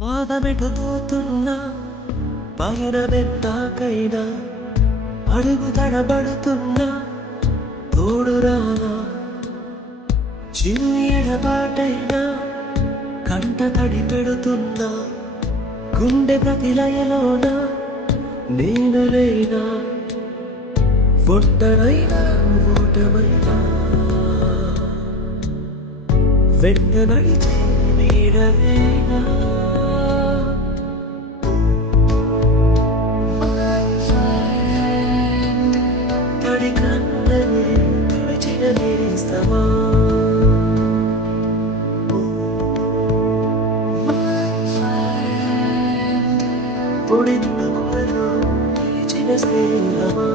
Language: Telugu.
వాదమెటుపోతున్నా పయనమెంతాకైనా అడుగు తడబడుతున్నా తోడురానా చిరు ఎడబాటైనా కంట తడి పెడుతున్నా గుండె ప్రతిలయలోన నేను లేనా ఒంటరైనా ఓటమైనా వెంట నడిచే నీడలేనా తడి కన్ననే తుడిచిన నేస్తమా పొడిందుకులలో నిలిచిన స్నేహమా